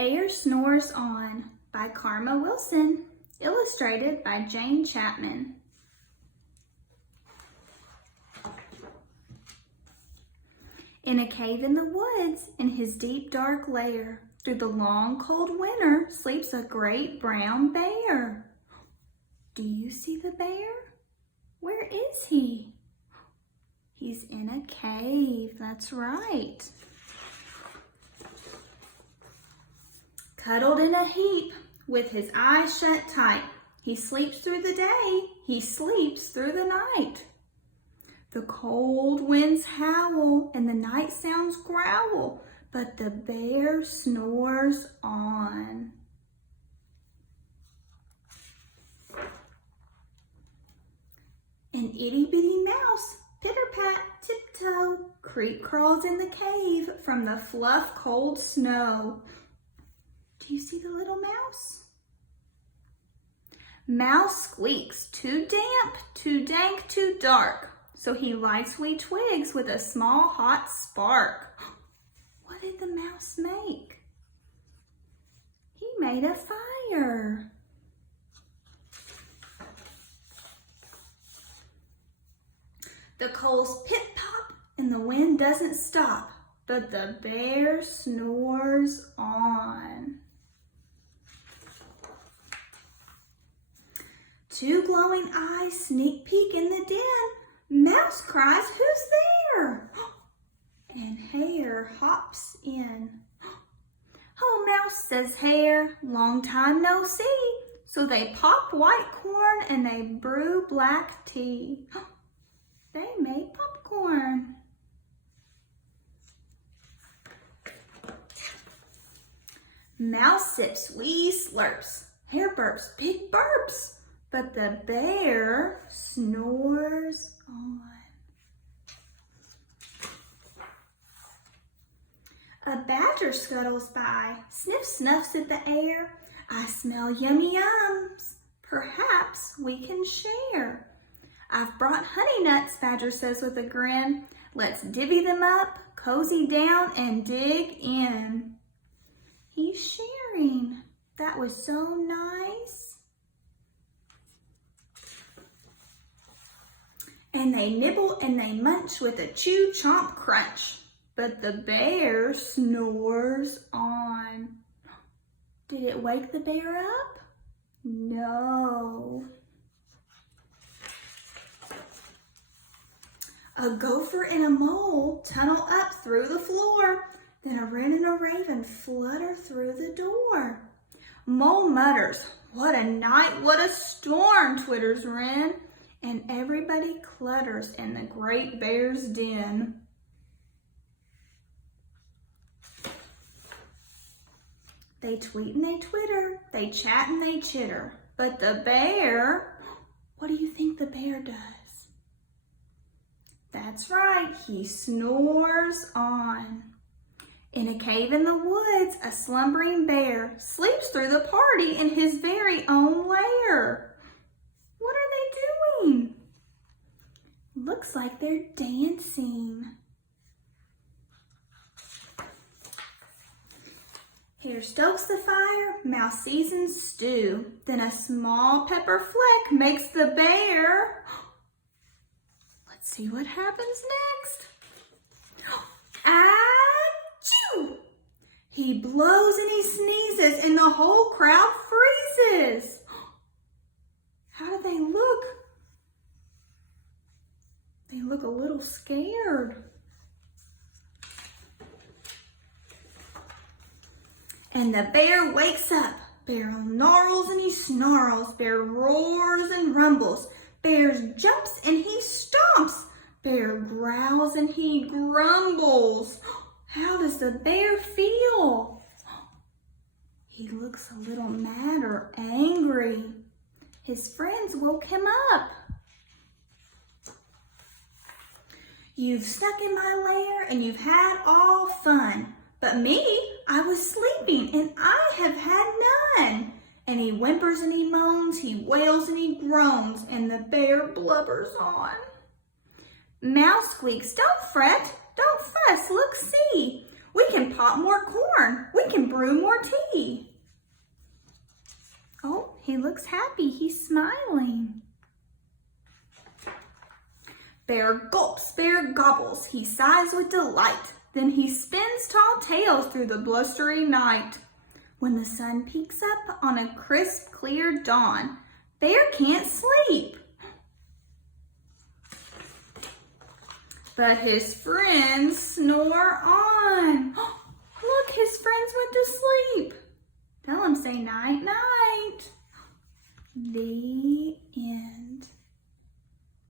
Bear Snores On by Karma Wilson, illustrated by Jane Chapman. In a cave in the woods, in his deep dark lair, through the long cold winter, sleeps a great brown bear. Do you see the bear? Where is he? He's in a cave, that's right. Cuddled in a heap, with his eyes shut tight, he sleeps through the day, he sleeps through the night. The cold winds howl and the night sounds growl, but the bear snores on. An itty-bitty mouse, pitter-pat, tiptoe, creep crawls in the cave from the fluff cold snow. Do you see the little mouse? Mouse squeaks, too damp, too dank, too dark. So he lights wee twigs with a small hot spark. What did the mouse make? He made a fire. The coals pip-pop and the wind doesn't stop, but the bear snores on. Two glowing eyes sneak peek in the den. Mouse cries, "Who's there?" And Hare hops in. "Oh, Mouse," says Hare, "long time no see." So they pop white corn and they brew black tea. They made popcorn. Mouse sips wee slurps. Hare burps big burps. But the bear snores on. A badger scuttles by, sniff snuffs at the air. "I smell yummy yums. Perhaps we can share." "I've brought honey nuts," Badger says with a grin. "Let's divvy them up, cozy down, and dig in." He's sharing. That was so nice. And they nibble and they munch with a chew chomp crunch. But the bear snores on. Did it wake the bear up? No. A gopher and a mole tunnel up through the floor. Then a wren and a raven flutter through the door. Mole mutters, "What a night, what a storm," twitters wren. And everybody clutters in the great bear's den. They tweet and they twitter, they chat and they chitter. But the bear, what do you think the bear does? That's right, he snores on. In a cave in the woods, a slumbering bear sleeps through the party in his very own lair. What are they doing? Looks like they're dancing. Hare stokes the fire, Mouse seasons stew. Then a small pepper fleck makes the bear. Let's see what happens next. Achoo! He blows and he sneezes and the whole crowd freezes. How do they look? They look a little scared. And the bear wakes up. Bear gnarls and he snarls. Bear roars and rumbles. Bear jumps and he stomps. Bear growls and he grumbles. How does the bear feel? He looks a little mad or angry. His friends woke him up. "You've snuck in my lair and you've had all fun. But me, I was sleeping and I have had none." And he whimpers and he moans, he wails and he groans, and the bear blubbers on. Mouse squeaks, "Don't fret, don't fuss, look see. We can pop more corn, we can brew more tea. Oh, he looks happy. He's smiling. Bear gulps, bear gobbles, he sighs with delight. Then he spins tall tales through the blustery night. When the sun peeks up on a crisp, clear dawn, Bear can't sleep. But his friends snore on. Look, his friends went to sleep. Tell him, say night, night. The end.